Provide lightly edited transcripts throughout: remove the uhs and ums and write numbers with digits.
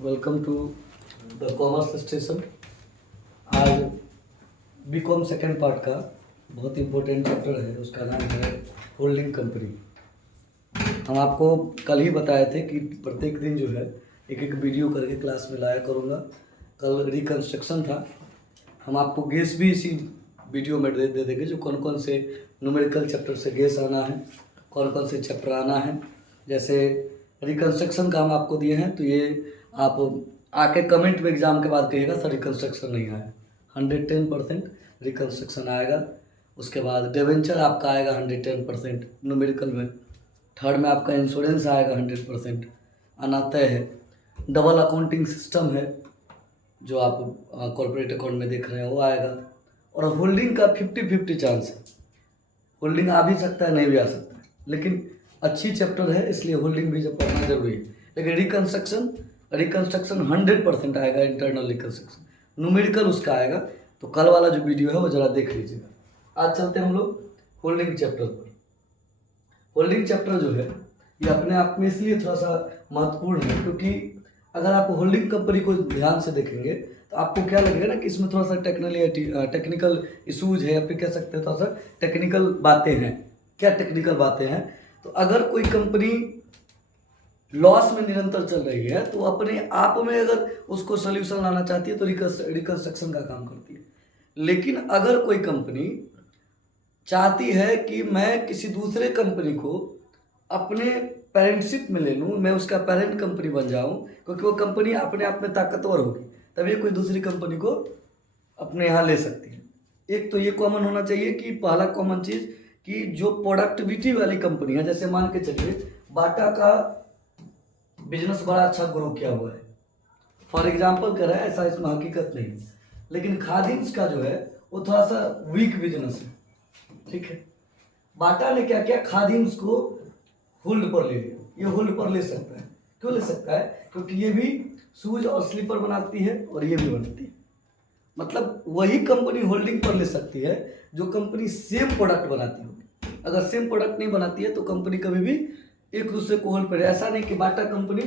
Welcome to the commerce station. आज BCom second part का बहुत इम्पोर्टेंट चैप्टर है, उसका नाम है होल्डिंग कंपनी। हम आपको कल ही बताए थे कि प्रत्येक दिन जो है एक एक वीडियो करके क्लास में लाया करूँगा। कल रिकन्स्ट्रक्शन था, हम आपको गेस भी इसी वीडियो में दे देंगे जो कौन कौन से न्यूमेरिकल चैप्टर से गेस आना है, कौन कौन से चैप्टर आना है। जैसे रिकन्स्ट्रक्शन का हम आपको दिए हैं, तो ये आप आके कमेंट में एग्ज़ाम के बाद कहिएगा सर रिकन्स्ट्रक्शन नहीं आया। 110% रिकन्स्ट्रक्शन आएगा। उसके बाद डिवेंचर आपका आएगा 110% न्यूमेरिकल में। थर्ड में आपका इंश्योरेंस आएगा 100% आना तय है। डबल अकाउंटिंग सिस्टम है जो आप कॉर्पोरेट अकाउंट में देख रहे हैं वो आएगा। और होल्डिंग का 50-50 चांस है, होल्डिंग आ भी सकता है नहीं भी आ सकता है, लेकिन अच्छी चैप्टर है इसलिए होल्डिंग भी जब पढ़ना जरूरी है। लेकिन रिकन्स्ट्रक्शन 100% आएगा। इंटरनल रिकन्स्ट्रक्शन न्यूमेरिकल उसका आएगा। तो कल वाला जो वीडियो है वो ज़रा देख लीजिएगा। आज चलते हैं हम लोग होल्डिंग चैप्टर पर। होल्डिंग चैप्टर जो है ये अपने आप में इसलिए थोड़ा सा महत्वपूर्ण है क्योंकि अगर आप होल्डिंग कंपनी को ध्यान से देखेंगे तो आपको क्या लगेगा ना कि इसमें थोड़ा सा टेक्निकल इशूज है, या फिर कह सकते हैं थोड़ा सा टेक्निकल बातें हैं। क्या टेक्निकल बातें हैं? तो अगर कोई कंपनी लॉस में निरंतर चल रही है तो अपने आप में अगर उसको सोल्यूशन लाना चाहती है तो रिकंस्ट्रक्शन का काम करती है। लेकिन अगर कोई कंपनी चाहती है कि मैं किसी दूसरे कंपनी को अपने पेरेंटशिप में ले लूँ, मैं उसका पेरेंट कंपनी बन जाऊँ, क्योंकि वो कंपनी अपने आप में ताकतवर होगी तभी कोई दूसरी कंपनी को अपने यहाँ ले सकती है। एक तो ये कॉमन होना चाहिए कि पहला कॉमन चीज़ कि जो प्रोडक्टिविटी वाली कंपनी है, जैसे मान के चलिए बाटा का बिजनेस बड़ा अच्छा ग्रो किया हुआ है, फॉर एग्जाम्पल कर रहा है, ऐसा इसमें हकीकत नहीं, लेकिन खादिम्स का जो है वो थोड़ा सा वीक बिजनेस है। ठीक है, बाटा ने क्या किया, खादिम्स को होल्ड पर ले लिया। ये होल्ड पर ले सकता है, क्यों ले सकता है? क्योंकि ये भी शूज और स्लीपर बनाती है और ये भी बनाती है। मतलब वही कंपनी होल्डिंग पर ले सकती है जो कंपनी सेम प्रोडक्ट बनाती होगी। अगर सेम प्रोडक्ट नहीं बनाती है तो कंपनी कभी भी एक दूसरे को होल्ड पर, ऐसा नहीं कि बाटा कंपनी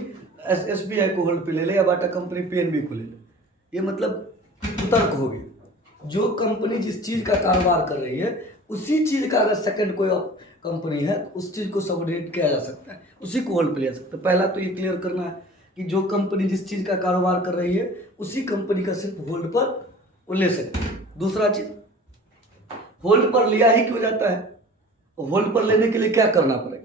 SBI को होल्ड पे ले ले या बाटा कंपनी PNB को ले ले। ये मतलब कुतर्क हो गई। जो कंपनी जिस चीज़ का कारोबार कर रही है उसी चीज़ का अगर सेकंड कोई कंपनी है तो उस चीज़ को सबऑर्डिनेट किया जा सकता है, उसी को होल्ड पे ले सकता है। पहला तो ये क्लियर करना है कि जो कंपनी जिस चीज़ का कारोबार कर रही है उसी कंपनी का सिर्फ होल्ड पर वो ले सकते हैं। दूसरा चीज़, होल्ड पर लिया ही क्यों जाता है? होल्ड पर लेने के लिए क्या करना पड़ेगा?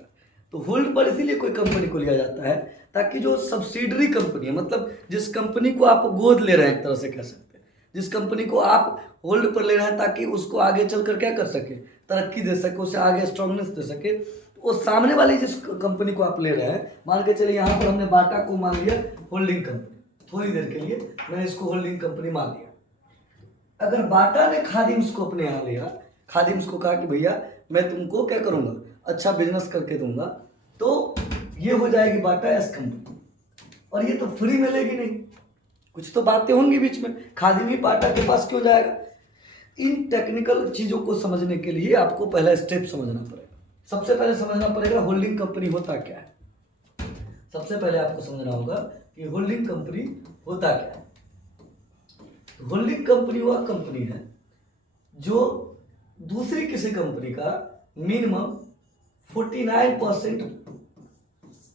तो होल्ड पर इसीलिए कोई कंपनी को लिया जाता है ताकि जो सब्सिडरी कंपनी है, मतलब जिस कंपनी को आप गोद ले रहे हैं, एक तरह से कह सकते हैं, जिस कंपनी को आप होल्ड पर ले रहे हैं ताकि उसको आगे चलकर क्या कर सके, तरक्की दे सके, उसे आगे स्ट्रांगनेस दे सके, तो वो सामने वाली जिस कंपनी को आप ले रहे हैं, मान के चलिए यहाँ पर हमने बाटा को मान लिया होल्डिंग कंपनी, थोड़ी देर के लिए मैंने इसको होल्डिंग कंपनी मान लिया। अगर बाटा ने खादिम्स को अपने यहाँ लिया, खादिम्स को कहा कि भैया मैं तुमको क्या करूँगा, अच्छा बिजनेस करके दूंगा, तो ये हो जाएगी बाटा एस कंपनी। और ये तो फ्री मिलेगी नहीं, कुछ तो बातें होंगी बीच में। खादिम ही बाटा के पास क्यों जाएगा? इन टेक्निकल चीज़ों को समझने के लिए आपको पहला स्टेप समझना पड़ेगा। सबसे पहले समझना पड़ेगा होल्डिंग कंपनी होता क्या है। सबसे पहले आपको समझना होगा कि होल्डिंग कंपनी होता क्या है। होल्डिंग कंपनी वह कंपनी है जो दूसरी किसी कंपनी का मिनिमम 49%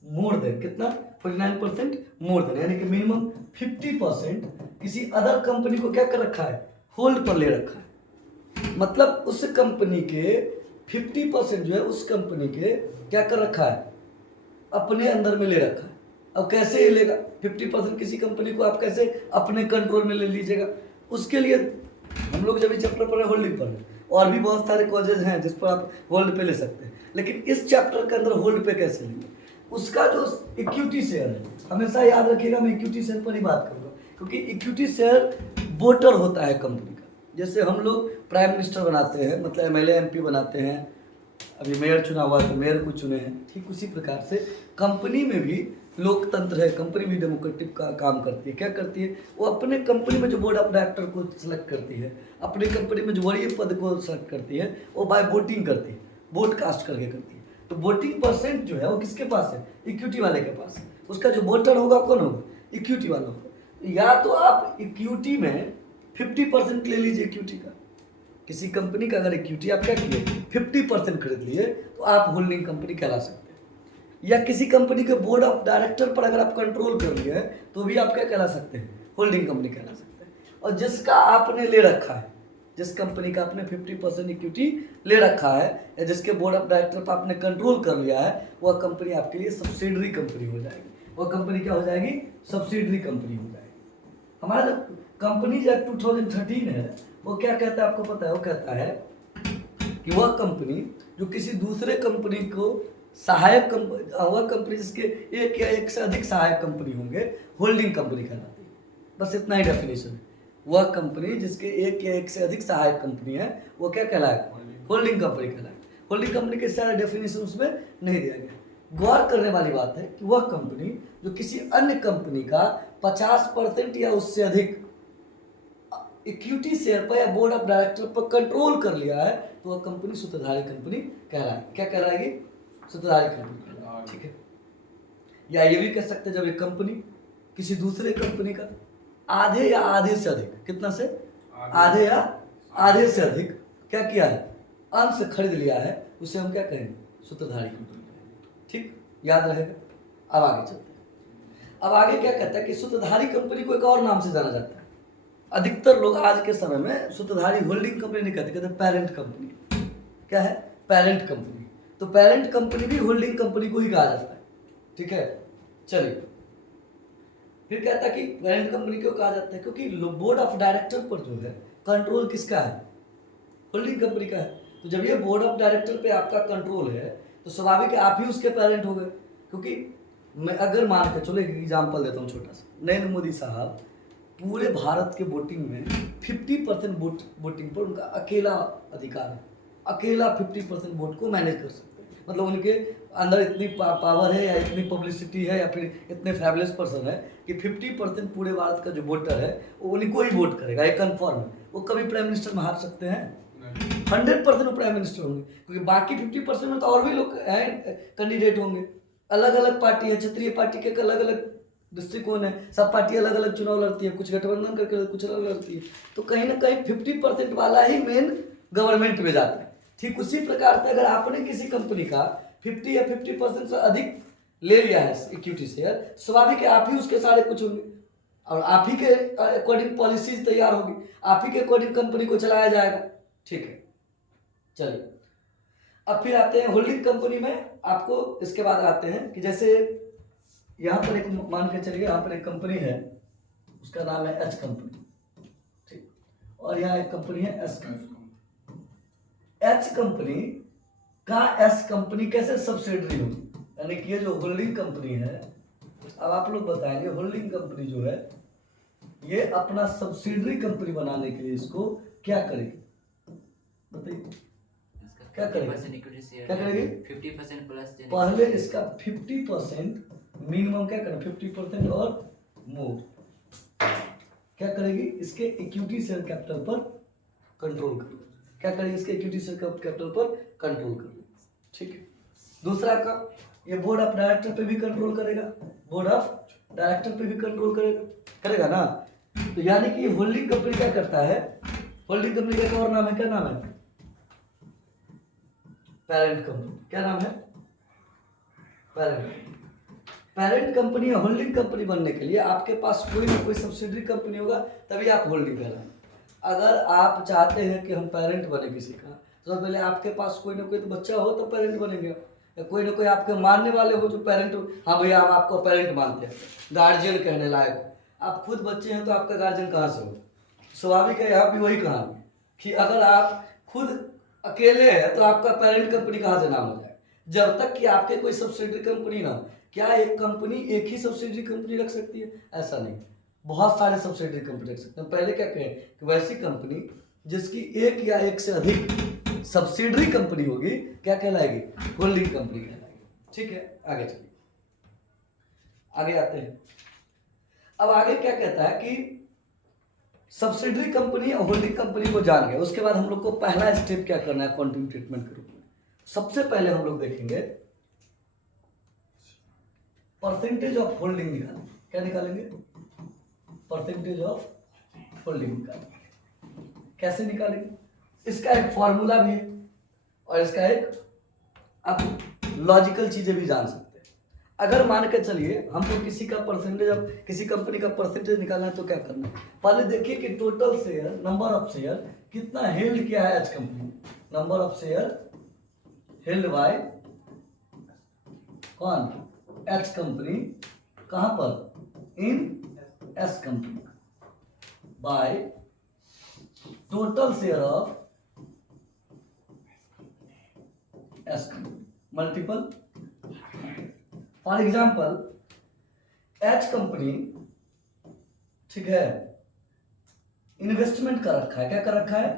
मोर देन, कितना? 49% मोर देन, यानी कि मिनिमम 50% किसी अदर कंपनी को क्या कर रखा है, होल्ड पर ले रखा है। मतलब उस कंपनी के 50% जो है उस कंपनी के क्या कर रखा है, अपने अंदर में ले रखा है। अब कैसे ये लेगा 50% किसी कंपनी को, आप कैसे अपने कंट्रोल में ले लीजिएगा? उसके लिए हम लोग जब ये चैप्टर पढ़े होल्डिंग पर, और भी बहुत सारे कॉजेज हैं जिस पर आप होल्ड पे ले सकते हैं, लेकिन इस चैप्टर के अंदर होल्ड पे कैसे लेंगे? उसका जो इक्विटी शेयर है, हमेशा याद रखिएगा मैं इक्विटी शेयर पर ही बात करूँगा, क्योंकि इक्विटी शेयर वोटर होता है कंपनी का। जैसे हम लोग प्राइम मिनिस्टर बनाते हैं, मतलब MLA MP बनाते हैं, अभी मेयर चुना हुआ तो मेयर को चुने हैं, ठीक उसी प्रकार से कंपनी में भी लोकतंत्र है, कंपनी भी डेमोक्रेटिक का काम करती है। क्या करती है? वो अपने कंपनी में जो बोर्ड ऑफ डायरेक्टर को सिलेक्ट करती है, अपने कंपनी में जो वरीय पद को सिलेक्ट करती है, वो बाय वोटिंग करती है, वोट कास्ट करके करती है। तो वोटिंग % जो है वो किसके पास है? इक्विटी वाले के पास है। उसका जो वोटर होगा कौन होगा? इक्विटी वाला हो, या तो आप इक्विटी में 50% ले लीजिए इक्विटी का। किसी कंपनी का अगर इक्विटी आप क्या किए 50% खरीद लिए तो आप होल्डिंग कंपनी कहला सकते हैं। या किसी कंपनी के बोर्ड ऑफ डायरेक्टर पर अगर आप कंट्रोल कर लिए तो भी आप क्या कहला सकते हैं, होल्डिंग कंपनी कहला सकते हैं। और जिसका आपने ले रखा है, जिस कंपनी का आपने 50% इक्विटी ले रखा है या जिसके बोर्ड ऑफ डायरेक्टर पर आपने कंट्रोल कर लिया है, वह कंपनी आपके लिए सब्सिडरी कंपनी हो जाएगी। वह कंपनी क्या हो जाएगी, सब्सिडरी कंपनी हो जाएगी। हमारा जो कंपनीज एक्ट 2013 है वो क्या कहता है आपको पता है, वो कहता है कि वह कंपनी जो किसी दूसरे कंपनी को सहायक कंपनी, वह कंपनी जिसके एक या एक से अधिक सहायक कंपनी होंगे होल्डिंग कंपनी कहलाती है। बस इतना ही डेफिनेशन है। वह कंपनी जिसके एक या एक से अधिक सहायक कंपनी है वो क्या कहलाएगा, होल्डिंग कंपनी कहलाएगा। होल्डिंग कंपनी के सारे डेफिनेशन उसमें नहीं दिया गया। गौर करने वाली बात है कि वह कंपनी जो किसी अन्य कंपनी का 50% या उससे अधिक इक्विटी शेयर पर या बोर्ड ऑफ डायरेक्टर पर कंट्रोल कर लिया है तो वह कंपनी सूत्रधारी कंपनी कहलाएगी। क्या कहलाएगी, सूत्रधारी कंपनी कहलाएगी। ठीक है। या ये भी कह सकते हैं जब एक कंपनी किसी दूसरे कंपनी का आधे या आधे से अधिक, कितना से, आधे या आधे से अधिक क्या किया है, अंश खरीद लिया है, उसे हम क्या कहेंगे, सूत्रधारी कंपनी। ठीक, याद रहेगा। अब आगे चलते हैं। अब आगे क्या कहता है कि सूत्रधारी कंपनी को एक और नाम से जाना जाता है। अधिकतर लोग आज के समय में सूत्रधारी होल्डिंग कंपनी नहीं कहते, कहते पेरेंट कंपनी। क्या है, पेरेंट कंपनी। तो पेरेंट कंपनी भी होल्डिंग कंपनी को ही कहा जाता है। ठीक है, चलिए फिर कहता है कि पेरेंट कंपनी क्यों कहा जाता है, क्योंकि बोर्ड ऑफ डायरेक्टर पर जो है कंट्रोल किसका है, होल्डिंग कंपनी का है। तो जब ये बोर्ड ऑफ डायरेक्टर पे आपका कंट्रोल है तो स्वाभाविक है आप ही उसके पेरेंट हो गए। क्योंकि मैं अगर मान के चलो एक एग्जाम्पल देता हूँ छोटा सा, नरेंद्र मोदी साहब पूरे भारत के वोटिंग में 50% वोटिंग पर उनका अकेला अधिकार है, अकेला 50% वोट को मैनेज कर सकते हैं। मतलब उनके अंदर इतनी पावर है या इतनी पब्लिसिटी है या फिर इतने फैबुलस पर्सन है कि 50% पूरे भारत का जो वोटर है वो उनको ही वोट करेगा, ये कन्फर्म है। वो कभी प्राइम मिनिस्टर में हार सकते हैं, 100% वो प्राइम मिनिस्टर होंगे। क्योंकि बाकी 50% में तो और भी लोग कैंडिडेट होंगे, अलग अलग पार्टी है, क्षेत्रीय पार्टी के अलग अलग दृष्टिकोण है, सब पार्टी अलग अलग चुनाव लड़ती है, कुछ गठबंधन करके कुछ अलग लड़ती है। तो कहीं ना कहीं 50% वाला ही मेन गवर्नमेंट में जाता है। ठीक उसी प्रकार से अगर आपने किसी कंपनी का 50 या 50% से अधिक ले लिया है इक्विटी शेयर, स्वाभाविक है आप ही उसके सारे कुछ होंगे और आप ही के अकॉर्डिंग पॉलिसीज तैयार होगी, आप ही के अकॉर्डिंग कंपनी को चलाया जाएगा। ठीक है, चलिए अब फिर आते हैं होल्डिंग कंपनी में। आपको इसके बाद आते हैं कि जैसे यहाँ पर एक मान के चलिए, यहाँ पर एक कंपनी है, उसका नाम है एच कंपनी। ठीक, और यहाँ एक कंपनी है एस कंपनी। एच कंपनी का एस कंपनी कैसे सब्सिडरी होगी, यानी कि ये जो होल्डिंग कंपनी है, अब आप लोग बताएंगे होल्डिंग कंपनी जो है ये अपना सब्सिडरी कंपनी बनाने के लिए इसको क्या करेगी, बताइए क्या करेगी, क्या करेगी, 50% प्लस पहले इसका 50% मिनिमम क्या करें, 50% और मोर क्या करेगी, इसके इक्विटी शेयर कैपिटल पर कंट्रोल कर, क्या करेगी, इसके इक्विटी शेयर कैपिटल पर कंट्रोल कर। ठीक है, दूसरा का ये बोर्ड ऑफ डायरेक्टर पे भी कंट्रोल करेगा, बोर्ड ऑफ डायरेक्टर पे भी कंट्रोल करेगा ना। तो यानी कि होल्डिंग कंपनी क्या करता है, होल्डिंग कंपनी का एक और नाम है, क्या नाम है, पेरेंट कंपनी। क्या नाम है, पेरेंट। पेरेंट कंपनी या होल्डिंग कंपनी बनने के लिए आपके पास कोई ना कोई सब्सिडरी कंपनी होगा, तभी आप होल्डिंग कहलाएं। अगर आप चाहते हैं कि हम पेरेंट बने किसी का, तो पहले आपके पास कोई ना कोई तो बच्चा हो तो पेरेंट बनेंगे, या कोई ना कोई आपके मानने वाले हो जो पेरेंट हो। हाँ भैया हम आपको पेरेंट मानते हैं, गार्जियन कहने लायक हो। आप खुद बच्चे हैं तो आपका गार्जियन कहाँ से हो, स्वाभाविक है यहाँ भी वही कहानी कि अगर आप खुद अकेले हैं तो आपका पेरेंट कंपनी कहाँ से नाम हो जाए, जब तक कि आपके कोई सब्सिडरी कंपनी ना हो। क्या एक कंपनी एक ही सब्सिडरी कंपनी रख सकती है, ऐसा नहीं, बहुत सारे सब्सिडरी कंपनी रख सकते हैं। पहले क्या कहें कि वैसी कंपनी जिसकी एक या एक से अधिक सब्सिडरी कंपनी होगी क्या कहलाएगी, होल्डिंग कंपनी कहलाएगी। ठीक है, आगे चलिए, आगे आते हैं। अब आगे क्या कहता है कि सब्सिडरी कंपनी और होल्डिंग कंपनी को जान गए, उसके बाद हम लोग को पहला स्टेप क्या करना है अकाउंटिंग ट्रीटमेंट के रूप में। सबसे पहले हम लोग देखेंगे परसेंटेज ऑफ होल्डिंग निकालना। क्या निकालेंगे? परसेंटेज ऑफ होल्डिंग निकालेंगे। कैसे निकालेंगे? इसका एक फॉर्मूला भी है और इसका एक आप लॉजिकल चीजें भी जान सकते हैं। अगर मान के चलिए हमको किसी का परसेंटेज ऑफ किसी कंपनी का परसेंटेज निकालना है तो क्या करना है? पहले देखिए कि total share, number of share कितना हेल्ड किया है H company. Number of share held by कौन? H company. कहां पर? In S company by total share of S company multiple. For example H company, ठीक है, इन्वेस्टमेंट कर रखा है। क्या कर रखा है?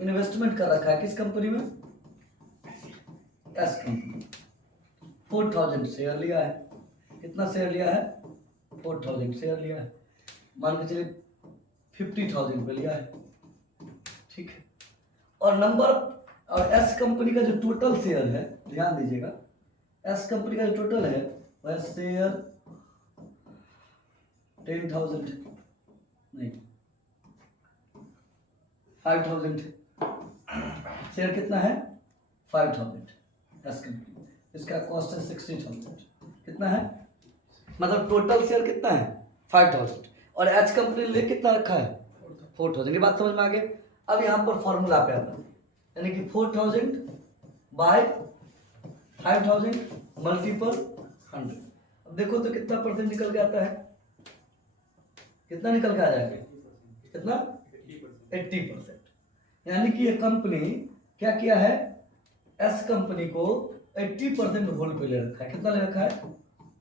इन्वेस्टमेंट कर रखा है किस कंपनी में? S company. 4000 शेयर लिया है। कितना शेयर लिया है? 4000 शेयर लिया है। मान के चलिए 50,000 पे लिया है, ठीक है। और नंबर और एस कंपनी का जो टोटल शेयर है, ध्यान दीजिएगा, एस कंपनी का जो टोटल है वह शेयर 10,000 नहीं 5,000 शेयर कितना है? 5,000 एस कंपनी। इसका कॉस्ट है 60,000। कितना है? मतलब टोटल शेयर कितना है? 5,000 और एच कंपनी ने कितना रखा है? 4,000। ये बात समझ में आ गई। अब यहाँ पर फॉर्मूला पे आता है, यानी कि 4,000 बाय 5,000 मल्टीपल 100। अब देखो तो कितना परसेंट निकल के आता है? कितना निकल के आ जाएगा? कितना? 80%। यानी कि ये कंपनी क्या किया है? एस कंपनी को 80% होल्ड पे ले रखा है। कितना ले रखा है?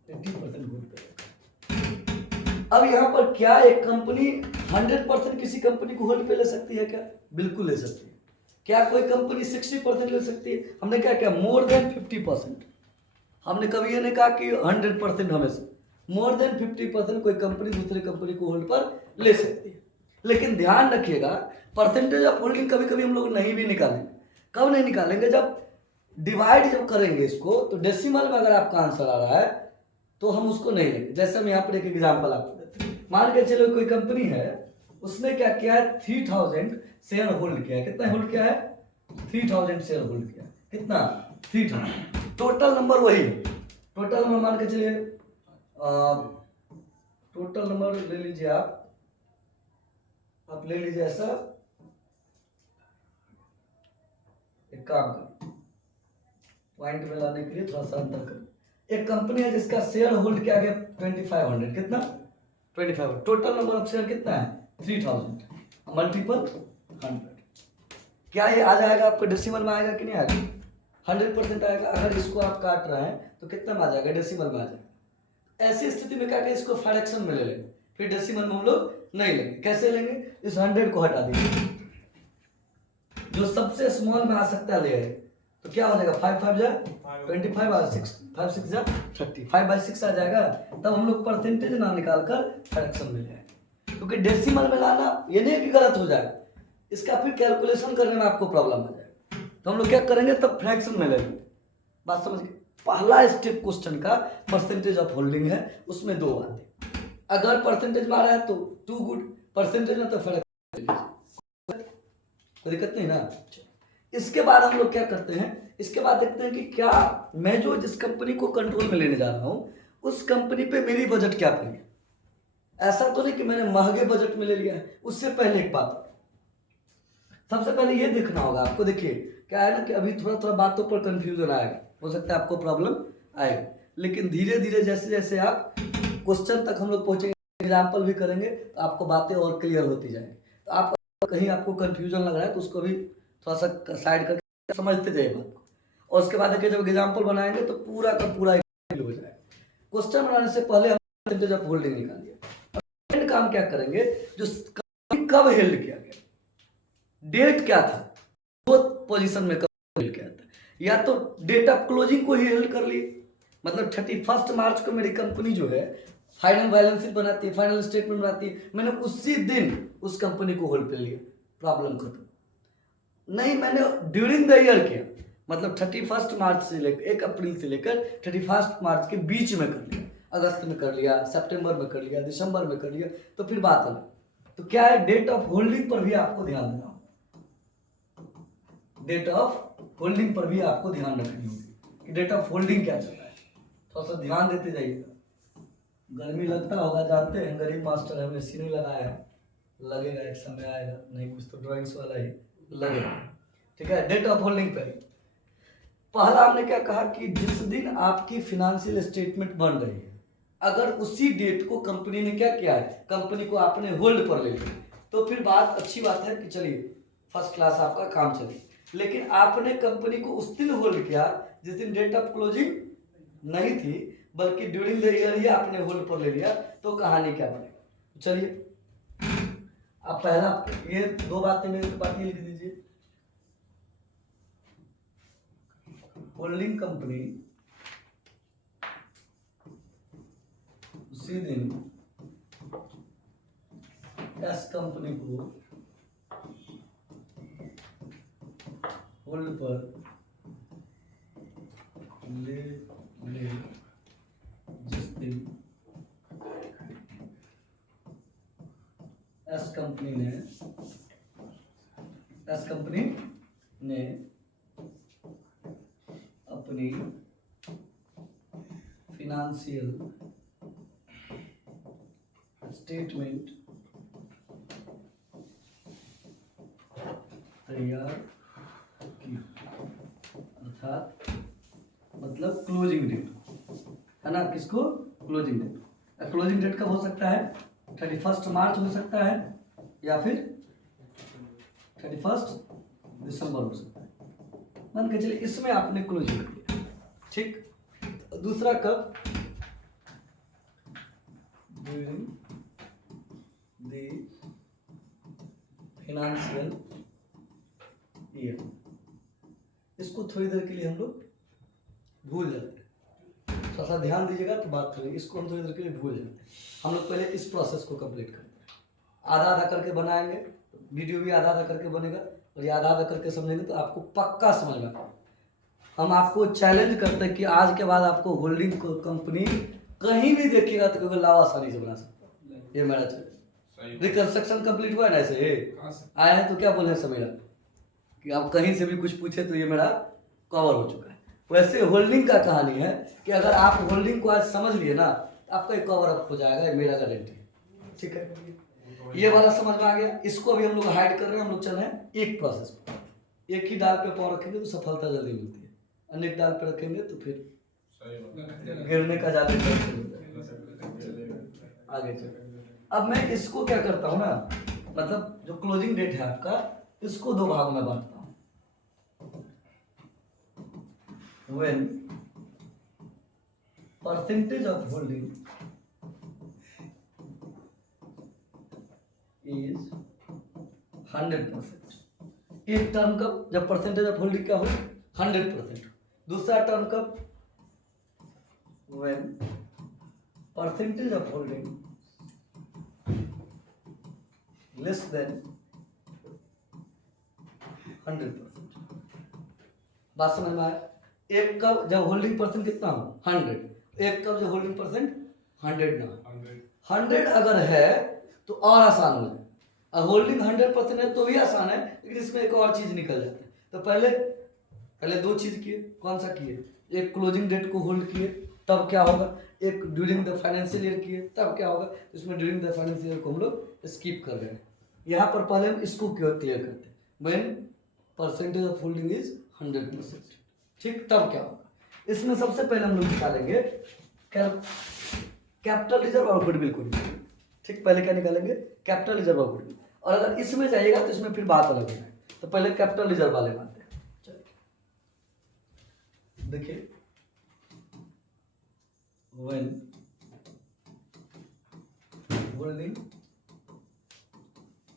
80% होल्ड पे ले रखा है। अब यहाँ पर क्या एक कंपनी 100% किसी कंपनी को होल्ड पे ले सकती है क्या? बिल्कुल ले सकती है। क्या कोई कंपनी 60% ले सकती है? हमने क्या किया? More than 50%। हमने कभी ये नहीं कहा कि 100% हमेशा। मोर देन 50% कोई कंपनी दूसरे कंपनी को होल्ड पर ले सकती है। लेकिन ध्यान रखिएगा, परसेंटेज ऑफ होल्डिंग कभी कभी हम लोग नहीं भी निकालेंगे। कब नहीं निकालेंगे? जब डिवाइड जब करेंगे इसको, तो डेसिमल में अगर आपका आंसर आ रहा है तो हम उसको नहीं लेंगे। जैसे हम यहाँ पर एक एग्जाम्पल आपको देते हैं। मान के चलो कोई कंपनी है, उसने क्या किया है? 3,000 शेयर होल्ड किया है। कितना होल्ड किया है? 3,000 शेयर होल्ड किया। कितना? 3,000। टोटल नंबर वही है। टोटल नंबर मान के चलिए, टोटल नंबर ले लीजिए आप ले लीजिए ऐसा, एक काम करिए, पॉइंट में लाने के लिए थोड़ा सा अंतर करिए। एक कंपनी है जिसका शेयर होल्ड किया गया 2500। कितना? 2500। टोटल नंबर ऑफ शेयर कितना है? 3,000 मल्टीपल 100। क्या ये आ जाएगा आपको? डेसिमल में आएगा कि नहीं आएगा? 100% आएगा। अगर इसको आप काट रहे हैं तो कितना में आ जाएगा? डेसिमल में आ जाएगा। ऐसी स्थिति में क्या करें? इसको फ्रैक्शन में ले लेंगे, फिर डेसिमल में हम लोग नहीं लेंगे। कैसे लेंगे? इस 100 को हटा दीजिए, जो सबसे स्मॉल में आ सकता है ले आइए। तो क्या हो जाएगा? 5 5 जा 25 और 6 5 6 जा 30, 5/6 आ जाएगा। तब हम लोग परसेंटेज ना निकाल कर फ्रैक्शन में ले आएंगे, क्योंकि डेसिमल में लाना ये नहीं कि गलत हो जाएगा, इसका फिर कैलकुलेशन करने में आपको प्रॉब्लम आ जाएगा। तो हम लोग क्या करेंगे? तब फ्रैक्शन में ले लेंगे। बात समझ गए? पहला स्टेप क्वेश्चन का परसेंटेज ऑफ होल्डिंग है, उसमें 2 बातें। अगर परसेंटेज में आ रहा है तो टू गुड, परसेंटेज में तो फ्रैक्शन, कोई दिक्कत नहीं ना। इसके बाद हम लोग क्या करते हैं? इसके बाद देखते हैं कि क्या मैं जो जिस कंपनी को कंट्रोल में लेने जा रहा हूं उस कंपनी पे मेरी बजट क्या पड़ी है। ऐसा तो नहीं कि मैंने महंगे बजट में ले लिया है। उससे पहले एक बात, सबसे पहले ये देखना होगा आपको। देखिए क्या है ना कि अभी थोड़ा थोड़ा बातों पर कंफ्यूजन आएगा, हो सकता है आपको प्रॉब्लम आएगा, लेकिन धीरे धीरे जैसे जैसे आप क्वेश्चन तक हम लोग पहुंचेंगे, एग्जाम्पल भी करेंगे, तो आपको बातें और क्लियर होती जाएंगी। तो आप कहीं आपको कंफ्यूजन लग रहा है तो उसको भी थोड़ा सा साइड करके समझते जाइए बात को। और उसके बाद देखिए जब एग्जाम्पल बनाएंगे तो पूरा का पूरा हो जाएगा। क्वेश्चन बनाने से पहले हम परसेंटेज ऑफ होल्डिंग निकालिए। सेकंड काम क्या करेंगे? जो कब हेल्ड किया गया, डेट क्या था, दो पोजीशन में कब हेल्ड किया था। या तो डेट ऑफ क्लोजिंग को ही हेल्ड कर लिए, मतलब 31 मार्च को मेरी कंपनी जो है फाइनल बैलेंस शीट बनाती है, फाइनल स्टेटमेंट बनाती है, मैंने उसी दिन उस कंपनी को होल्ड पे लिया, प्रॉब्लम खत्म। नहीं, मैंने ड्यूरिंग द ईयर किया, मतलब 31 मार्च से लेकर 1 अप्रैल से लेकर 31 मार्च के बीच में कर लिया। अगस्त में कर लिया, सितंबर में कर लिया, दिसंबर में कर लिया, तो फिर बात अलग। तो क्या है, डेट ऑफ होल्डिंग पर भी आपको ध्यान देना होगा। डेट ऑफ होल्डिंग पर भी आपको ध्यान रखनी होगी कि डेट ऑफ होल्डिंग क्या चल रहा है, थोड़ा सा ध्यान देते जाइएगा। गर्मी लगता होगा, जानते हैं, गरीब मास्टर है, हमने सी नहीं लगाया है, लगेगा एक समय आएगा, नहीं कुछ तो ड्राइंग्स वाला ही लगेगा। ठीक है, डेट ऑफ होल्डिंग पे पहला हमने क्या कहा कि जिस दिन आपकी फिनेंशियल स्टेटमेंट बन रही है, अगर उसी डेट को कंपनी ने क्या किया है, कंपनी को आपने होल्ड पर ले लिया, तो फिर बात अच्छी बात है कि चलिए फर्स्ट क्लास आपका काम चले। लेकिन आपने कंपनी को उस दिन होल्ड किया जिस दिन डेट ऑफ क्लोजिंग नहीं थी, बल्कि ड्यूरिंग द ईयर ही आपने होल्ड पर ले लिया, तो कहानी क्या बनेगा। चलिए अब पहला ये दो बातें मेरे पास लिख दीजिए। होल्डिंग कंपनी उसी दिन एस कंपनी को होल्ड पर ले जिस दिन एस कंपनी ने अपनी फिनेंशियल स्टेटमेंट तैयार की, अर्थात मतलब क्लोजिंग डेट है ना, किसको, क्लोजिंग डेट। क्लोजिंग डेट कब हो सकता है, 31 मार्च हो सकता है, या फिर 31 दिसंबर हो सकता है, मान के चलिए इसमें आपने क्लोजिंग कर दिया। ठीक, दूसरा कब, ड्यूरिंग द फिनेंशियल ईयर। इसको थोड़ी देर के लिए हम लोग भूल जाते हैं, थोड़ा सा ध्यान दीजिएगा तो बात करेंगे। इसको हम थोड़ी देर के लिए भूल जाते हैं, हम लोग पहले इस प्रोसेस को कंप्लीट करते हैं। आधा आधा करके बनाएंगे, वीडियो भी आधा आधा करके बनेगा, और ये आधा आधा करके समझेंगे तो आपको पक्का समझ में आएगा। हम आपको चैलेंज करते हैं कि आज के बाद आपको होल्डिंग कंपनी कहीं भी देखिएगा तो केवल लाभ आसानी से बना सकते हैं, ये मेरा चैलेंज। रिकंस्ट्रक्शन कंप्लीट हुआ है ना, ऐसे आए हैं तो क्या बोले समीरा कि आप कहीं से भी कुछ पूछे तो ये मेरा कवर हो चुका है। वैसे होल्डिंग का कहानी है कि अगर आप होल्डिंग को आज समझ लिए ना, आपका एक कवर अप हो जाएगा, ये मेरा गारंटी है। ठीक है, ये वाला समझ में आ गया। इसको अभी हम लोग हाइड कर रहे हैं, हम लोग चल रहे हैं एक प्रोसेस पर। एक ही डाल पे पाँव रखेंगे तो सफलता जल्दी मिलती है, अनेक डाल पे रखेंगे तो फिर गिरने का ज्यादा आगे चल। अब मैं इसको क्या करता हूँ ना, मतलब जो क्लोजिंग डेट है आपका, इसको दो भागों में बांटता हूँ। When percentage of holding is 100%, एक टर्म कब, जब परसेंटेज ऑफ होल्डिंग क्या हो, 100%। दूसरा टर्म कब, when percentage of holding less than 100%। बात समझ में आया। एक कब जब होल्डिंग परसेंट कितना हो, 100, एक कब जब होल्डिंग परसेंट 100 ना, 100 अगर है तो और आसान हो जाए। और होल्डिंग 100% है तो भी आसान है, लेकिन इसमें एक और चीज निकल जाती है। तो पहले दो चीज किए, कौन सा किए, एक क्लोजिंग डेट को होल्ड किए तब क्या होगा, एक ड्यूरिंग द फाइनेंशियल ईयर किए तब क्या होगा। इसमें ड्यूरिंग द फाइनेंशियल ईयर को हम लोग स्किप कर रहे हैं। यहाँ पर पहले हम इसको क्लियर करते हैं, when percentage of holding is 100%। ठीक, तब क्या होगा, इसमें सबसे पहले हम लोग निकालेंगे कैपिटल रिजर्व और गुडविल को। ठीक, पहले क्या निकालेंगे, कैपिटल रिजर्व और गुडविल। और अगर इसमें जाइएगा तो इसमें फिर बात अलग है। तो पहले कैपिटल रिजर्व वाले मानते हैं। चलिए देखिए, when holding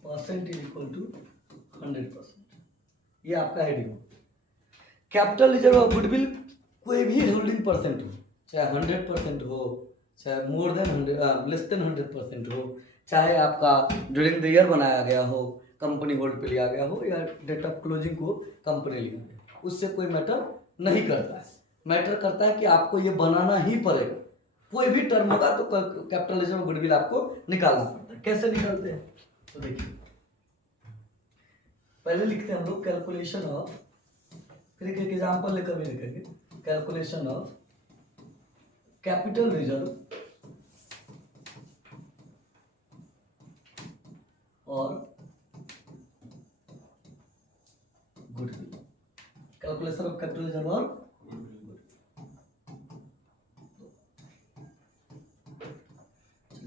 percent is equal to 100%, ये आपका हेडिंग हो। कैपिटल रिजर्व और गुडविल कोई भी होल्डिंग परसेंट हो, चाहे 100% हो, चाहे मोर देन 100, लेस देन 100% हो, चाहे आपका ड्यूरिंग द ईयर बनाया गया हो, कंपनी होल्ड पे लिया गया हो, या डेट ऑफ क्लोजिंग को कंपनी लिया गया, उससे कोई मैटर नहीं करता है। मैटर करता है कि आपको ये बनाना ही पड़ेगा। कोई भी टर्म होगा तो कैपिटल लेजर में गुडविल आपको निकालना पड़ता है। कैसे निकालते हैं तो देखिए, पहले लिखते हैं हम लोग कैलकुलेशन ऑफ, फिर एक एग्जांपल लेकर भी लिखेंगे, कैलकुलेशन ऑफ कैपिटल रिजर्व और goodwill, calculation of capital reserve और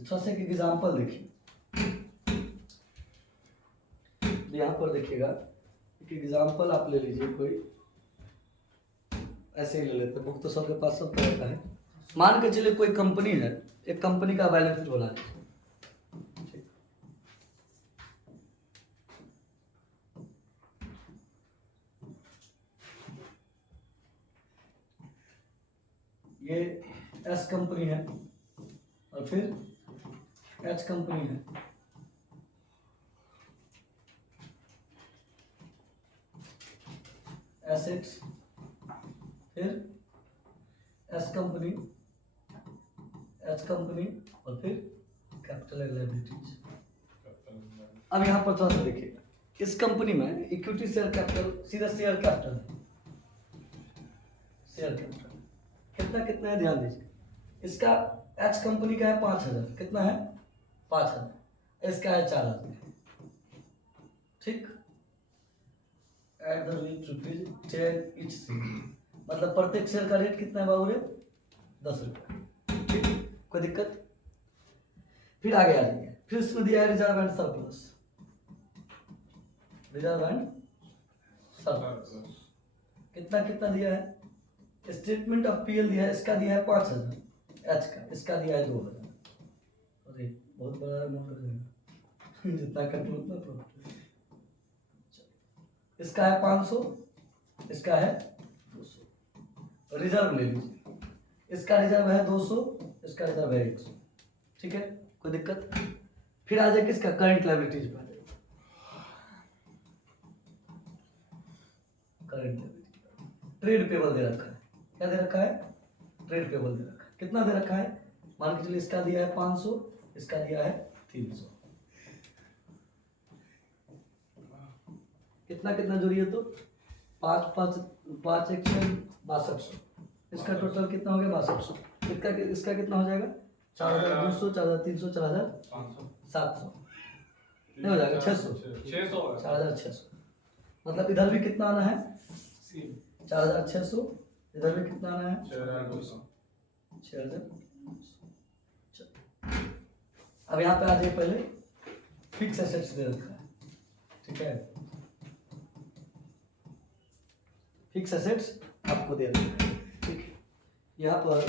थोड़ा सा एक एग्जांपल देखिए, यहाँ पर देखिएगा एक एग्जांपल आप ले लीजिए कोई, ऐसे ही ले लेते हैं, बुक तो सबके पास सब तरह का है। मान के चलिए कोई कंपनी है, एक कंपनी का बैलेंस शीट बना लीजिए, ये एस कंपनी है और फिर एच कंपनी है, एसेट्स, फिर एस कंपनी, एच कंपनी और फिर कैपिटल एंड लायबिलिटीज। अब यहाँ पर थोड़ा सा देखिएगा, इस कंपनी में इक्विटी शेयर कैपिटल, सीधा शेयर कैपिटल है, शेयर कैपिटल कितना कितना है ध्यान दीजिए। इसका एच कंपनी का है 5000, कितना है 5000, इसका है 4000, ठीक, at the rate rupees 10 each share, मतलब प्रत्येक शेयर का रेट कितना है बाबू रे 10 रुपये, ठीक, कोई दिक्कत। फिर आगे आ जाएंगे, फिर इसमें दिया है reserve and surplus, reserve and surplus कितना कितना दिया है, स्टेटमेंट ऑफ पीएल दिया है, इसका दिया है 5000, एच का इसका दिया है 2000, अरे बहुत बड़ा अमाउंट हो जाएगा, जितना कट लो उतना प्रॉफिट। इसका है 500, इसका है 200, रिजर्व ले लीजिए, इसका रिजर्व है 200, इसका रिजर्व है 100, ठीक है, कोई दिक्कत। फिर आ जाए किसका, करंट लायबिलिटीज पर, करंट लायबिलिटी, ट्रेड पेबल दे रखा है, क्या दे रखा है, ट्रेड पेबल दे रखा है, कितना दे रखा है, मान के चलिए इसका दिया है 500, इसका दिया है 300, कितना कितना जोड़िए तो 5 5 5 1 6200, इसका टोटल कितना हो गया 6200, इसका कितना हो जाएगा 4200, 4300, 4700, नहीं हो जाएगा 600, 4600, मतलब इधर भी कितना आना है 4600, इधर भी कितना आना है 6200। अब यहाँ पे आ जाइए, पहले फिक्स एसेट्स दे रखा है, ठीक है, फिक्स एसेट्स आपको दे रखा है, ठीक है। यहाँ पर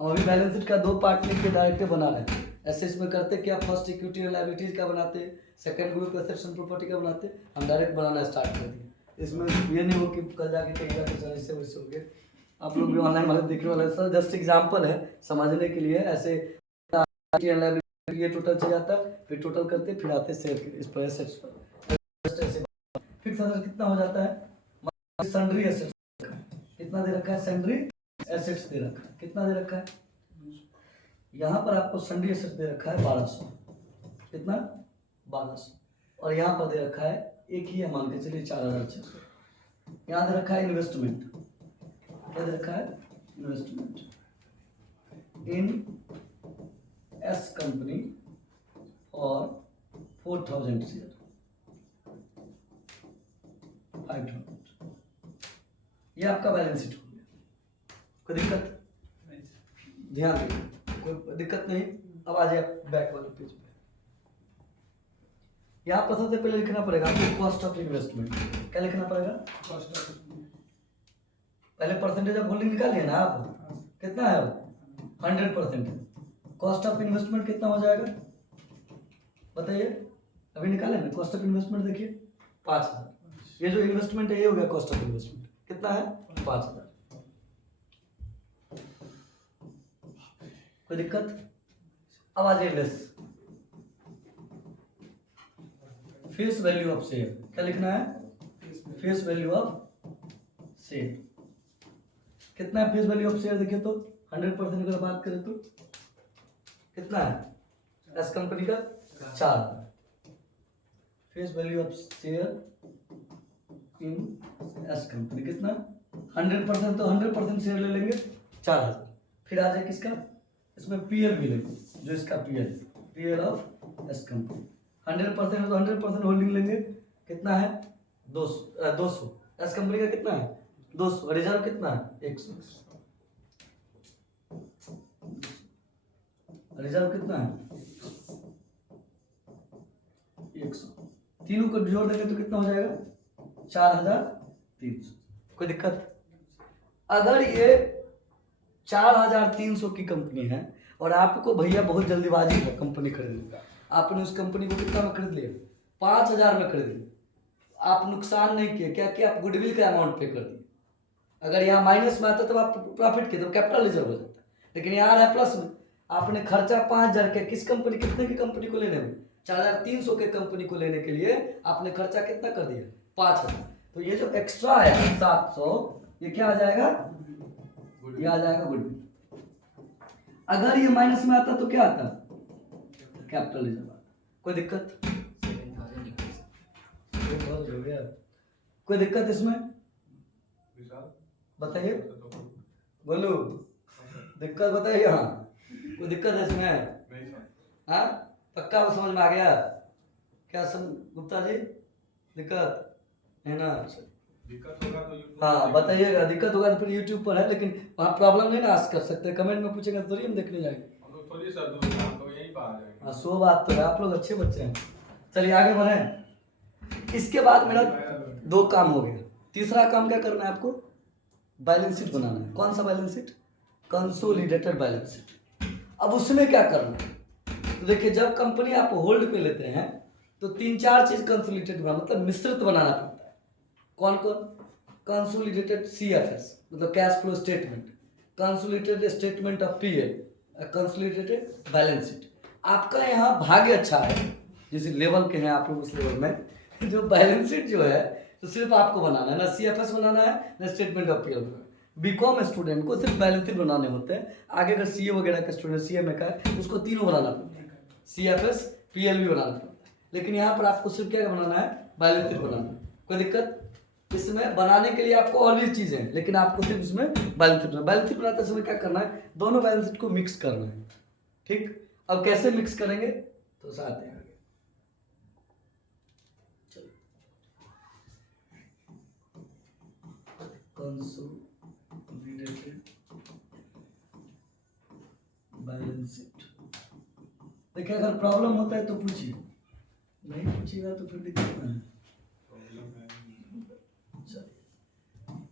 हम अभी बैलेंस शीट का 2 पार्ट लिख के डायरेक्ट बना रहे हैं। ऐसे इसमें करते क्या, फर्स्ट इक्विटी एंड लायबिलिटीज का बनाते, second group assets and property का बनाते, हम डायरेक्ट बनाना स्टार्ट कर दिए। इसमें ये नहीं हो कि कल जाके कहेगा कुछ ऐसे वैसे हो गए, आप लोग भी ऑनलाइन वाले देखने वाले सर, जस्ट एग्जांपल है समझने के लिए। ऐसे ये टोटल चल जाता, फिर टोटल करते, फिर आते शेयर इस पर एसेट्स पर, फिक्स एसेट्स कितना हो जाता है, सन्ड्री एसेट्स कितना दे रखा है, सन्ड्री एसेट्स दे रखा है, कितना दे रखा है, यहाँ पर आपको सन्ड्री एसेट्स दे रखा है 1200, कितना 1200, और यहाँ पर दे रखा है एक ही है, मान के चलिए 4600, यहाँ दे रखा है इन्वेस्टमेंट, क्या दे रखा है, इन्वेस्टमेंट इन एस कंपनी और 4000 शेयर, 500, ये आपका बैलेंस शीट हो गया, कोई दिक्कत, ध्यान दें कोई दिक्कत नहीं। अब आ जाए बैक वाले पेज पे, यहाँ पर सबसे पहले लिखना पड़ेगा आपको कॉस्ट ऑफ इन्वेस्टमेंट, क्या लिखना पड़ेगा, कॉस्ट ऑफ, पहले परसेंटेज ऑफ होल्डिंग निकालिए ना आप, कितना है 100%, कॉस्ट ऑफ इन्वेस्टमेंट कितना हो जाएगा बताइए, अभी निकाले ना कॉस्ट ऑफ इन्वेस्टमेंट, देखिए 5000, ये जो इन्वेस्टमेंट है ये हो गया कॉस्ट ऑफ इन्वेस्टमेंट, कितना है 5000, कोई दिक्कत। अब आ जाइए less, face value of share, क्या लिखना है, फेस वैल्यू ऑफ शेयर कितना है? फेस वैल्यू ऑफ शेयर देखिए तो 100% अगर बात करें तो कितना है एस कंपनी का? 4। Face value of share in S company कितना? 100%, तो 100% शेयर ले लेंगे 4000। फिर आ जाए किसका? इसमें पीएल भी लेंगे, जो इसका पीएल ऑफ एस कंपनी 100% तो 100% होल्डिंग लेंगे। कितना है? 200। एस कंपनी का कितना है? 200। रिजर्व कितना है? 100। रिजर्व कितना है? 100। तीनों को जोड़ देंगे तो कितना हो जाएगा? 4300। कोई दिक्कत? अगर ये 4300 की कंपनी है और आपको भैया बहुत जल्दीबाजी है कंपनी खरीदने का, आपने उस कंपनी को कितना में खरीद लिया? 5000 में खरीद लिया। आप नुकसान नहीं किए, क्या किया? आप गुडविल का अमाउंट पे कर दिए। अगर यहाँ माइनस में आता तो आप प्रॉफिट किए, तो कैपिटल रिजर्व हो जाता। लेकिन यहाँ है प्लस में। आपने खर्चा 5000 के किस कंपनी, कितने की कंपनी को लेने में? 4300 के कंपनी को लेने के लिए आपने खर्चा कितना कर दिया? 5000। तो ये जो एक्स्ट्रा आया 700, ये क्या आ जाएगा? ये आ जाएगा गुडविल। अगर ये माइनस में आता तो क्या आता? कैपिटल रिजर्व आता। कोई दिक्कत? कोई दिक्कत इसमें? बताइए, बोलो, दिक्कत बताइए। हाँ, कोई दिक्कत है इसमें? हाँ, पक्का समझ में आ गया क्या? गुप्ता जी, दिक्कत है ना? दिक्कत होगा तो हाँ बताइएगा, दिक्कत होगा तो फिर यूट्यूब पर है, लेकिन वहाँ प्रॉब्लम नहीं ना आस्क कर सकते, कमेंट में पूछेंगे तो थोड़ी हम देखने जाएंगे। हम लोग थोड़ी सर दूर हम तो यहीं पर आ जाएंगे। हाँ, सो बात तो है, आप लोग अच्छे बच्चे हैं। चलिए आगे बढ़ें। इसके बाद मेरा 2 काम हो गया। तीसरा काम क्या करना है आपको? बैलेंस शीट बनाना है। कौन सा balance sheet? Consolidated balance sheet. अब उसमें क्या करना है? तो देखिए, जब कंपनी आप होल्ड पे लेते हैं तो 3-4 चीज कंसोलिडेटेड बनाना, मतलब मिश्रित बनाना पड़ता है। कौन कौन? कंसोलिडेटेड सीएफएस मतलब cash flow statement, consolidated statement of PL, consolidated balance sheet. आपका यहाँ भाग्य अच्छा है, जिस लेवल के हैं आप लोग उस लेवल में जो बैलेंस शीट जो है तो सिर्फ आपको बनाना है, ना सीएफएस बनाना है ना statement of PL. BCom student को सिर्फ बैलेंस शीट बनाने होते हैं। आगे अगर सीए वगैरह का स्टूडेंट, सीए में का है, उसको तीनों बनाना पड़ता है, सीएफएस पीएल भी बनाना पड़ता है। लेकिन यहाँ पर आपको सिर्फ क्या बनाना है? बैलेंस शीट बनाना है। कोई दिक्कत? इसमें बनाने के लिए आपको और भी चीजें हैं, लेकिन आपको सिर्फ इसमें बैलेंस शीट बनाते समय क्या करना है? दोनों बैलेंस शीट को मिक्स करना है। ठीक, अब कैसे मिक्स करेंगे तो साथ हैं आगे। Consolidated balance sheet. देखिए, अगर प्रॉब्लम होता है तो पूछिए, नहीं पूछिएगा तो फिर दिक्कत नहीं है।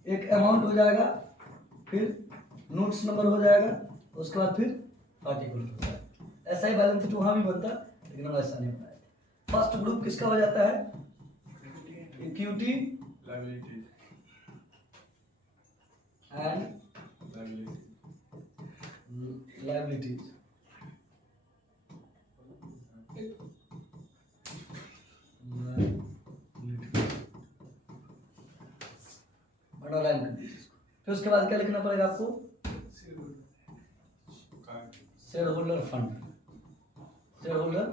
एक अमाउंट हो जाएगा, फिर नोट्स नंबर हो जाएगा, उसके बाद फिर पार्टिकुलर हो जाएगा। ऐसा ही बैलेंस शीट वहां भी बनता, लेकिन हम ऐसा नहीं बनाए। फर्स्ट ग्रुप किसका हो जाता है? Equity and liabilities. बड़ा लाइन कर दीजिए इसको। फिर उसके बाद क्या लिखना पड़ेगा आपको? Share holder fund, share holder.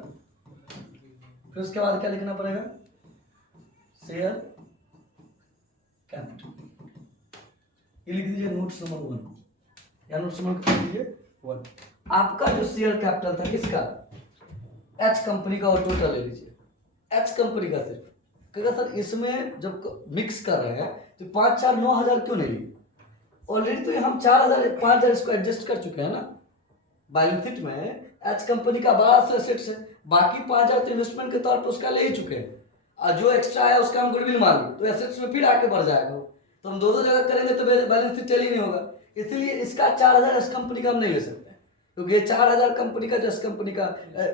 फिर उसके बाद क्या लिखना पड़ेगा? Share capital. ये लिख दीजिए नोट्स नंबर 1, या नोट्स नंबर कितना दीजिए 1। आपका जो शेयर कैपिटल था किसका? एच कंपनी का, और टोटल ले लीजिए एच कंपनी का सिर्फ। क्योंकि सर इसमें जब मिक्स कर रहे हैं तो 5, 4, 9,000 क्यों नहीं लिए? ऑलरेडी तो हम 4000 5000 इसको एडजस्ट कर चुके हैं ना। बैलेंस शीट में एच कंपनी का 1200 एसेट्स है, बाकी 5000 तो इन्वेस्टमेंट के तौर पर उसका ले ही चुके हैं, और जो एक्स्ट्रा है उसका हम गुडविल मान ली, तो एसेट्स में फिर आके बढ़ जाएगा। तो हम दो जगह करेंगे तो बैलेंस शीट टेली नहीं होगा। इसलिए इसका 4000 एस कंपनी का हम नहीं ले सकते, क्योंकि ये 4000 कंपनी का, एस कंपनी का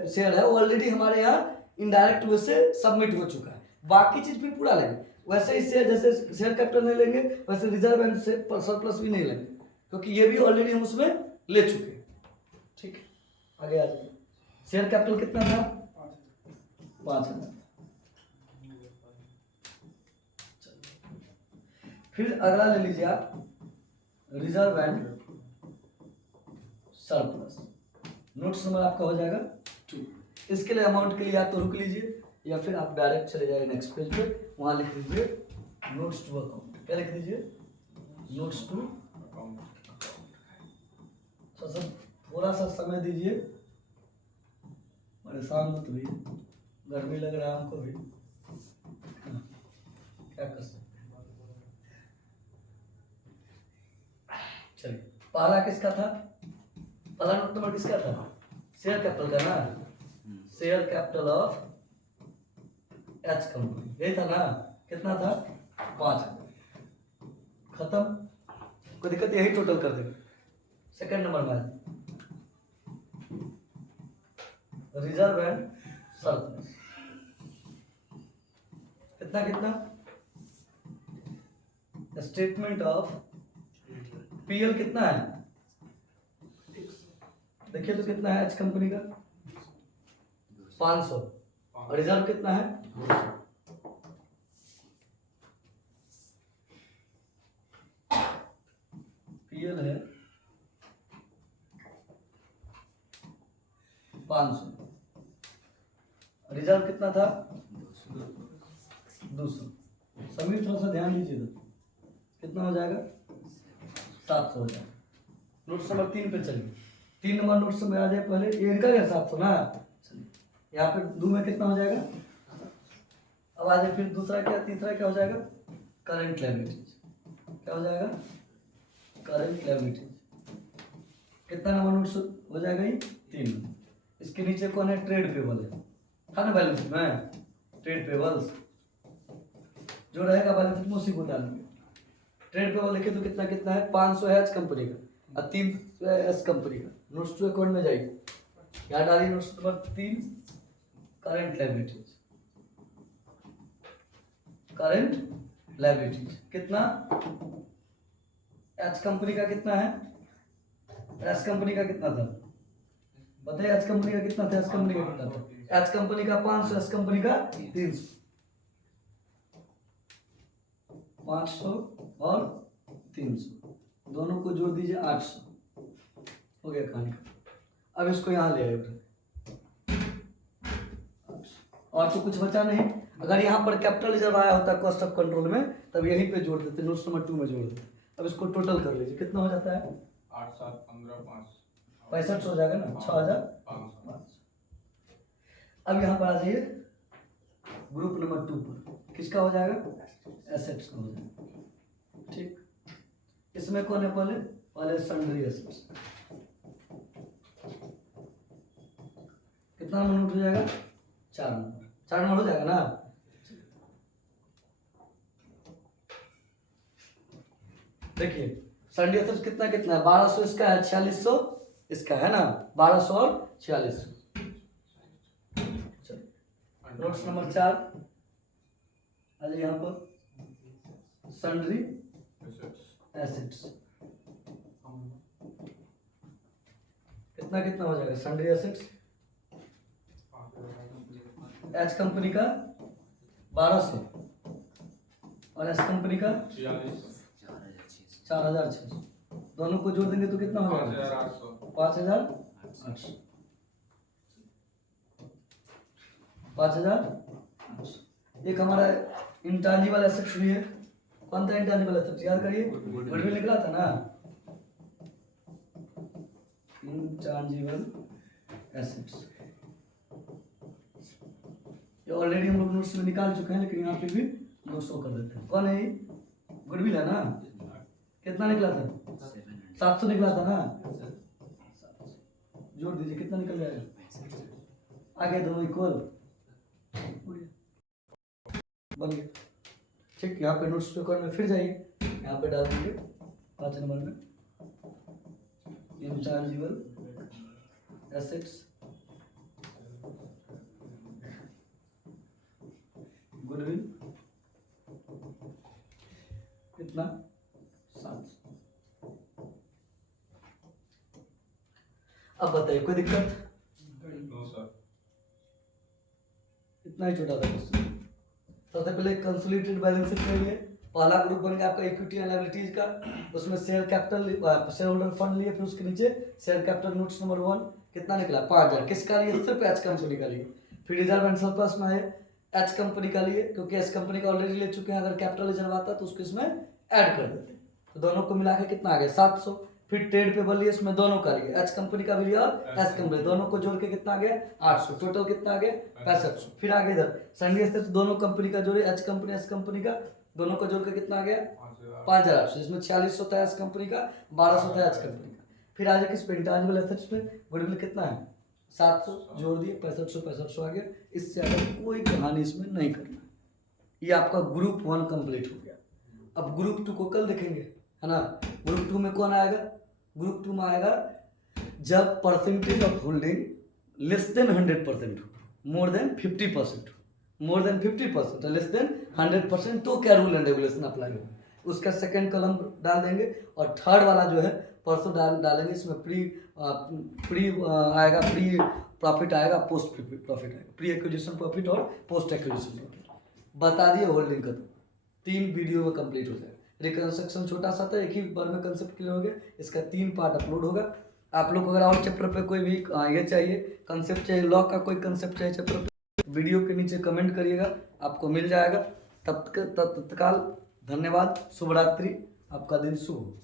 शेयर है, वो ऑलरेडी हमारे यहाँ इनडायरेक्ट वे से सबमिट हो चुका है। बाकी चीज फिर पूरा लेंगे। वैसे ही शेयर, जैसे शेयर कैपिटल नहीं लेंगे, वैसे रिजर्व एंड सरप्लस भी नहीं लेंगे, क्योंकि ये भी ऑलरेडी हम उसमें ले चुके हैं। ठीक, आगे आ जाइए। शेयर कैपिटल कितना था? 5000। फिर अगला ले लीजिए आप reserve and surplus. Notes number आपका हो जाएगा 2। इसके लिए अमाउंट के लिए या तो रुक लीजिए या फिर आप डायरेक्ट चले जाइए नेक्स्ट पेज पे, वहां लिख लीजिए नोट्स टू अकाउंट। क्या लिख लीजिए? Notes to account. तो सब थोड़ा सा समय दीजिए, परेशान मत होइए, गर्मी लग रहा है हमको भी, क्या कर सकते हैं। चलिए, पहला किसका था? पहला नोट नंबर किसका था? शेयर कैपिटल का ना, share capital of H company, यही था ना। कितना था? 5,000। खत्म, कोई दिक्कत? यही टोटल कर देंगे। सेकंड नंबर में रिजर्व एंड सरप्लस, कितना कितना? स्टेटमेंट ऑफ पीएल कितना है? देखिए तो कितना है एच कंपनी का? 500। और रिजर्व कितना है? 200। पीएल है 500, रिजर्व कितना था? 200। समीर थोड़ा सा ध्यान दीजिए तो कितना हो जाएगा? 700 हो जाएगा। नोट्स नंबर 3 पे चलिए। 3 नंबर नोट्स में आ जाए पहले, ये इनका क्या 700 ना। चलिए यहाँ पे 2 में कितना हो जाएगा? अब आ जाए फिर दूसरा क्या, तीसरा क्या हो जाएगा? Current liabilities. क्या हो जाएगा? Current liabilities. कितना नंबर नोट्स हो जाएगा? ये 3। इसके नीचे कौन है? ट्रेड पेबल है ना बैलेंस में। ट्रेड पेबल्स जो रहेगा बैलेंस में उसी को डालेंगे। ट्रेड पेबल देखिए तो कितना कितना है? 500 है एच कंपनी का और 300 है एस कंपनी का। नोट्स टू अकाउंट में जाइए, यहाँ डालिए notes number 3 current liabilities. Current liabilities कितना? एच कंपनी का कितना है? एस कंपनी का कितना था बताइए? एच कंपनी का कितना था? एस कंपनी का कितना था? एच कंपनी का 500, एस कंपनी का 300। 500 और 300 दोनों को जोड़ दीजिए 800 हो गया कहानी। अब इसको यहाँ ले आए और तो कुछ बचा नहीं। अगर यहाँ पर कैपिटल रिजर्व आया होता कॉस्ट ऑफ कंट्रोल में तब यहीं पे जोड़ देते, नोट्स नंबर 2 में जोड़ देते। अब इसको टोटल कर लीजिए, कितना हो जाता है? 8 7 15 5 65 हो जाएगा ना, 6,500। अब यहाँ पर आ जाइए ग्रुप नंबर 2 पर, किसका हो जाएगा? एसेट्स का हो जाएगा। ठीक, इसमें कौन है? पहले सन्ड्री एसेट्स। कितना नंबर हो जाएगा? 4 नंबर। 4 नंबर हो जाएगा ना। देखिए सन्ड्री एसेट्स कितना कितना है? 1200 इसका है, 4600 इसका है ना, 1200 और 4600। नोट्स नंबर 4 आ जाइए यहाँ पर, सन्ड्री एसेट्स कितना कितना हो जाएगा? सन्ड्री एसेट्स एच कंपनी का 1200 और एस कंपनी का 4,600। दोनों को जोड़ देंगे तो कितना हो जाएगा? 5,800। 5,800। एक हमारा इंटैंजिबल एसेट्स भी है। कौन था इंटैंजिबल एसेट्स? याद करिए, गुडविल निकला था ना। इंटैंजिबल एसेट्स ये ऑलरेडी हम लोग नोट्स में निकाल चुके हैं, लेकिन यहाँ पे भी लोग शो कर देते हैं। कौन है ये? गुडविल है ना। कितना निकला था? 700 निकला था ना। जोड़ दीजिए, कितना निकल जाएगा? आगे दोनों इक्वल बन गया। ठीक, यहाँ पे नोट्स पेपर में फिर जाइए, यहाँ पे डाल दीजिए 5 नंबर में इंटैंजिबल एसेट्स गुडविल कितना? 700। अब बताइए कोई दिक्कत? इतना ही छोटा था क्वेश्चन। सबसे पहले कंसोलिडेटेड बैलेंस शीट ले लिए, पहला ग्रुप बन गया आपका इक्विटी एंड लायबिलिटीज का, उसमें share capital share holder fund लिए, फिर उसके नीचे शेयर कैपिटल नोट्स नंबर 1 कितना निकला 5000, किसका लिए? सिर्फ एच कंपनी का लिए। फिर रिजर्व एंड सरप्लस में है एच कंपनी का लिए, क्योंकि एच कंपनी का ऑलरेडी ले चुके हैं, अगर कैपिटल रिजर्व आता तो उसको इसमें ऐड कर देते, तो दोनों को मिला के कितना आ गया 700। फिर ट्रेड पेबल लिए, इसमें दोनों का लिए, एच कंपनी का भी लिया और एच कंपनी, दोनों को जोड़ के कितना आ गया 800, टोटल कितना आ गया 6500। फिर आगे इधर सन्डी एसेट्स दोनों कंपनी का जोड़े, एच कंपनी एच कंपनी का, दोनों को जोड़ के कितना आ गया 5800, जिसमें 4600 होता है एच कंपनी का, 1200 होता है एच कंपनी का। फिर आगे किस पे इंटेंजिबल एसेट्स में गुडविल कितना है 700, जोड़ दिए 6500 आ गया। इससे अगर कोई कहानी इसमें नहीं करना। ये आपका ग्रुप 1 कंप्लीट हो गया। अब ग्रुप 2 को कल देखेंगे, है ना। ग्रुप 2 में कौन आएगा? ग्रुप 2 में आएगा जब percentage of holding less than 100% हो, मोर देन 50% हो, मोर देन 50% लेस देन 100%, तो क्या रूल एंड रेगुलेशन अप्लाई होगा, उसका सेकंड कॉलम डाल देंगे। और थर्ड वाला जो है परसों डालेंगे, इसमें प्री आएगा, प्री प्रॉफिट आएगा, पोस्ट प्रॉफिट आएगा, प्री एक्विजिशन प्रॉफिट और पोस्ट एक्विजिशन प्रॉफिट। बता दिए होल्डिंग का, तो 3 वीडियो में कंप्लीट हो जाएगा। रिकंस्ट्रक्शन छोटा सा था, एक ही बार में कंसेप्ट क्लियर हो गया। इसका 3 पार्ट अपलोड होगा। आप लोग को अगर और चैप्टर पे कोई भी ये चाहिए कंसेप्ट चाहिए, लॉ का कोई कंसेप्ट चाहिए चैप्टर पे, वीडियो के नीचे कमेंट करिएगा, आपको मिल जाएगा। तत्काल धन्यवाद, शुभ रात्रि, आपका दिन शुभ हो।